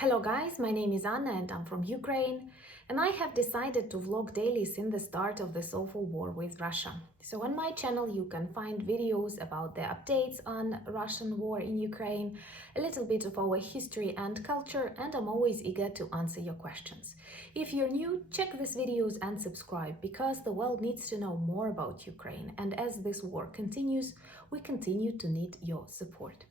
Hello guys, my name is Anna and I'm from Ukraine, and I have decided to vlog daily since the start of this awful war with Russia. So on my channel you can find videos about the updates on Russian war in Ukraine, a little bit of our history and culture, and I'm always eager to answer your questions. If you're new, check these videos and subscribe because the world needs to know more about Ukraine, and as this war continues, we continue to need your support.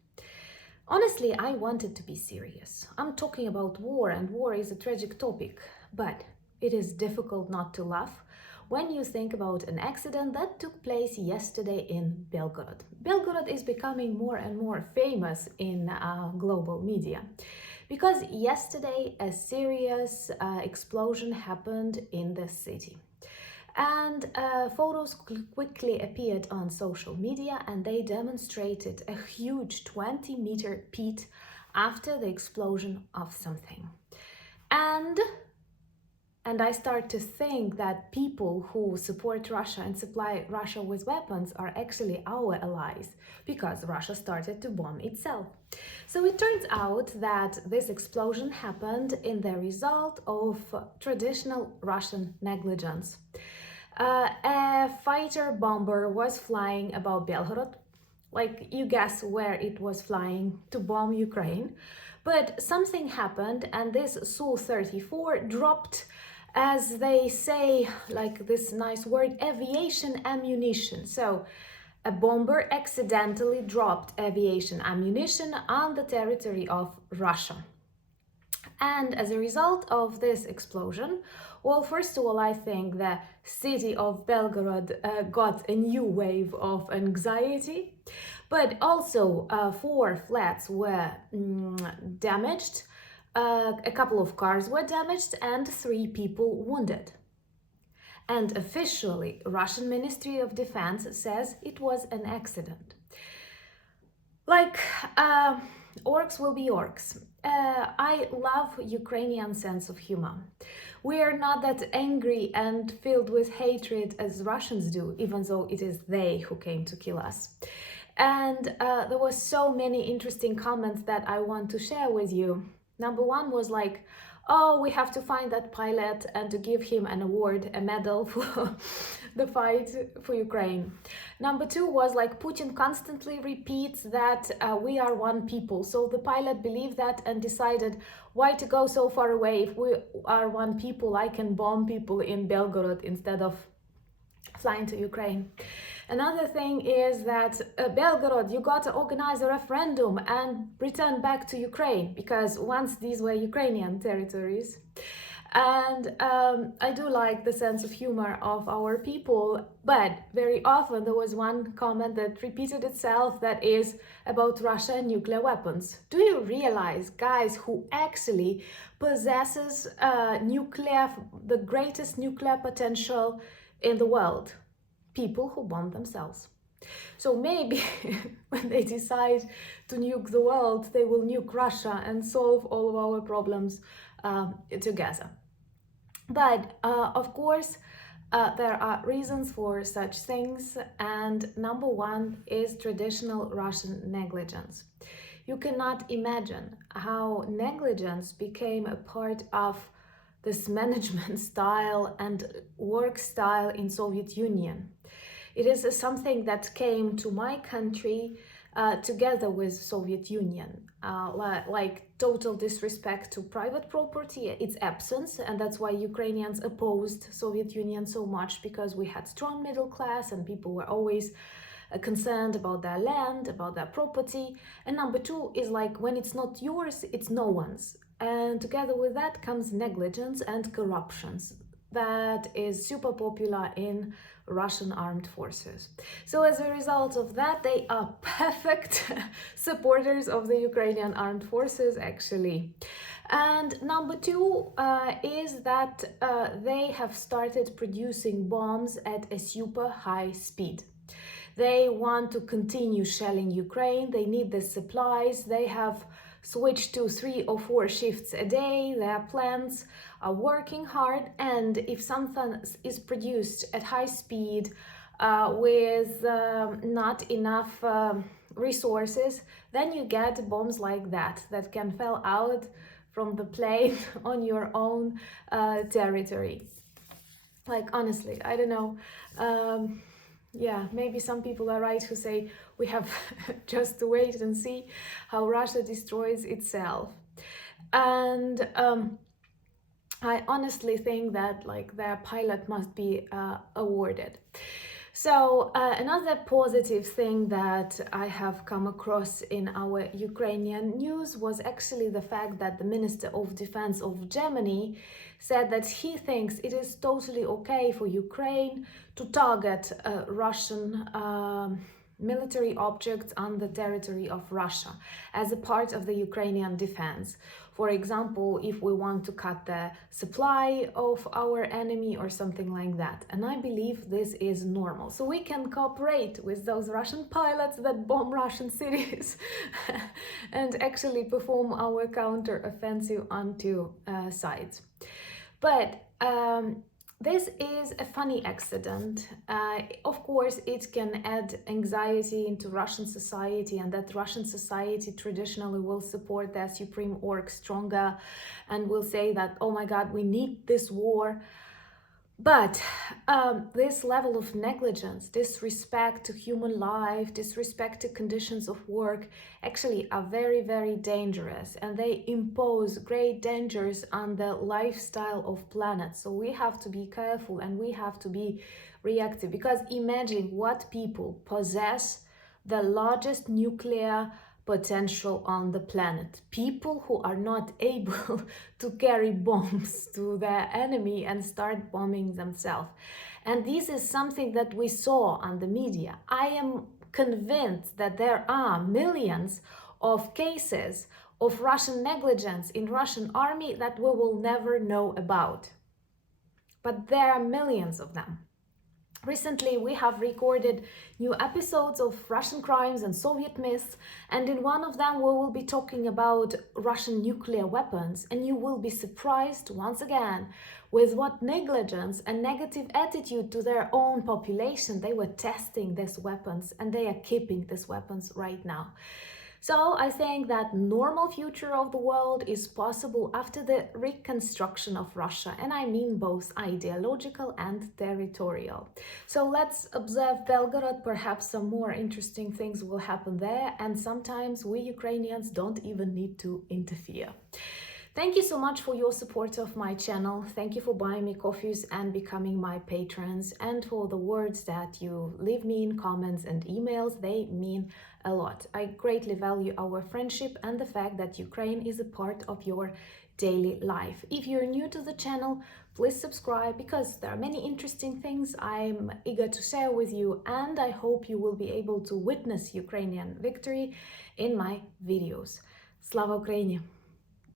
Honestly, I wanted to be serious. I'm talking about war, and war is a tragic topic, but it is difficult not to laugh when you think about an accident that took place yesterday in Belgorod. Belgorod is becoming more and more famous in global media because yesterday a serious explosion happened in the city. And photos quickly appeared on social media, and they demonstrated a huge 20-meter pit after the explosion of something. And I start to think that people who support Russia and supply Russia with weapons are actually our allies, because Russia started to bomb itself. So it turns out that this explosion happened in the result of traditional Russian negligence. A fighter bomber was flying above Belgorod, like you guess where it was flying, to bomb Ukraine. But something happened, and this Su-34 dropped, as they say, like this nice word, aviation ammunition. So a bomber accidentally dropped aviation ammunition on the territory of Russia. And as a result of this explosion, well, first of all, I think the city of Belgorod got a new wave of anxiety, but also 4 flats were damaged, a couple of cars were damaged, and 3 people wounded. And officially, Russian Ministry of Defense says it was an accident. Like, orcs will be orcs. I love Ukrainian sense of humor. We are not that angry and filled with hatred as Russians do, even though it is they who came to kill us. And there were so many interesting comments that I want to share with you. Number one was like, oh, we have to find that pilot and to give him an award, a medal for the fight for Ukraine. Number two was like, Putin constantly repeats that we are one people. So the pilot believed that and decided, why to go so far away? If we are one people, I can bomb people in Belgorod instead of flying to Ukraine. Another thing is that Belgorod, you got to organize a referendum and return back to Ukraine, because once these were Ukrainian territories. And I do like the sense of humor of our people, but very often there was one comment that repeated itself, that is about Russia and nuclear weapons. Do you realize, guys, who actually possesses the greatest nuclear potential in the world? People who bomb themselves. So maybe when they decide to nuke the world, they will nuke Russia and solve all of our problems together. But of course, there are reasons for such things, and number one is traditional Russian negligence. You cannot imagine how negligence became a part of this management style and work style in Soviet Union. It is something that came to my country together with Soviet Union, like total disrespect to private property, its absence, and that's why Ukrainians opposed Soviet Union so much, because we had strong middle class and people were always concerned about their land, about their property. And number two is like, when it's not yours, it's no one's. And together with that comes negligence and corruptions that is super popular in Russian armed forces. So as a result of that, they are perfect supporters of the Ukrainian armed forces, actually. And number two is that they have started producing bombs at a super high speed. They want to continue shelling Ukraine. They need the supplies. They have switched to 3 or 4 shifts a day. Their plants are working hard, and if something is produced at high speed with not enough resources, then you get bombs like that can fall out from the plane on your own territory. Like, honestly, I don't know. Yeah, maybe some people are right who say we have just to wait and see how Russia destroys itself. And I honestly think that like their pilot must be awarded. So another positive thing that I have come across in our Ukrainian news was actually the fact that the Minister of Defense of Germany said that he thinks it is totally okay for Ukraine to target Russian military objects on the territory of Russia as a part of the Ukrainian defense. For example, if we want to cut the supply of our enemy or something like that. And I believe this is normal. So we can cooperate with those Russian pilots that bomb Russian cities and actually perform our counter-offensive on two sides. But this is a funny accident. Of course, it can add anxiety into Russian society, and that Russian society traditionally will support their supreme org stronger and will say that, oh my God, we need this war. But this level of negligence, disrespect to human life, disrespect to conditions of work actually are very, very dangerous, and they impose great dangers on the lifestyle of planet. So we have to be careful and we have to be reactive, because imagine what people possess the largest nuclear potential on the planet. People who are not able to carry bombs to their enemy and start bombing themselves. And this is something that we saw on the media. I am convinced that there are millions of cases of Russian negligence in Russian army that we will never know about. But there are millions of them. Recently, we have recorded new episodes of Russian crimes and Soviet myths, and in one of them we will be talking about Russian nuclear weapons, and you will be surprised once again with what negligence and negative attitude to their own population they were testing these weapons, and they are keeping these weapons right now. So I think that normal future of the world is possible after the reconstruction of Russia, and I mean both ideological and territorial. So let's observe Belgorod, perhaps some more interesting things will happen there, and sometimes we Ukrainians don't even need to interfere. Thank you so much for your support of my channel. Thank you for buying me coffees and becoming my patrons, and for the words that you leave me in comments and emails. They mean a lot. I greatly value our friendship and the fact that Ukraine is a part of your daily life. If you're new to the channel, please subscribe, because there are many interesting things I'm eager to share with you, and I hope you will be able to witness Ukrainian victory in my videos. Slava Ukraini!